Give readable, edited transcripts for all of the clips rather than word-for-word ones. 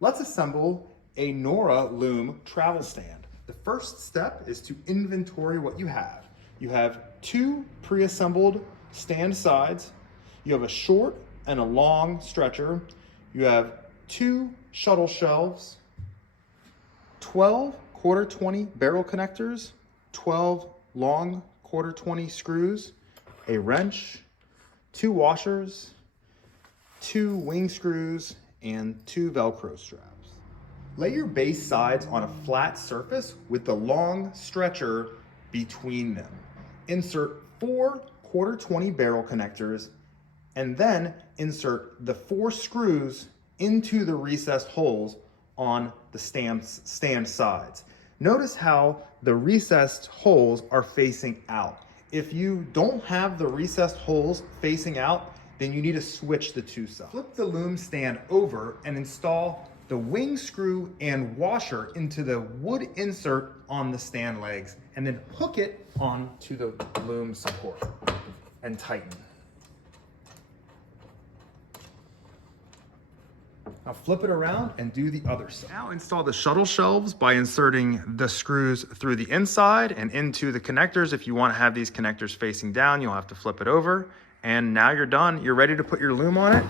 Let's assemble a Norah Loom travel stand. The first step is to inventory what you have. You have 2 pre-assembled stand sides. You have a short and a long stretcher. You have 2 shuttle shelves, 12 quarter 20 barrel connectors, 12 long quarter 20 screws, a wrench, 2 washers, 2 wing screws, and 2 Velcro straps. Lay your base sides on a flat surface with the long stretcher between them. Insert 4 quarter 20 barrel connectors and then insert the 4 screws into the recessed holes on the stand sides. Notice how the recessed holes are facing out. If you don't have the recessed holes facing out, then you need to switch the 2 sides. Flip the loom stand over and install the wing screw and washer into the wood insert on the stand legs, and then hook it onto the loom support and tighten. Now flip it around and do the other side. Now install the shuttle shelves by inserting the screws through the inside and into the connectors. If you want to have these connectors facing down, you'll have to flip it over. And now you're done. You're ready to put your loom on it.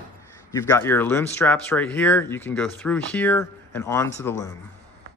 You've got your loom straps right here. You can go through here and onto the loom.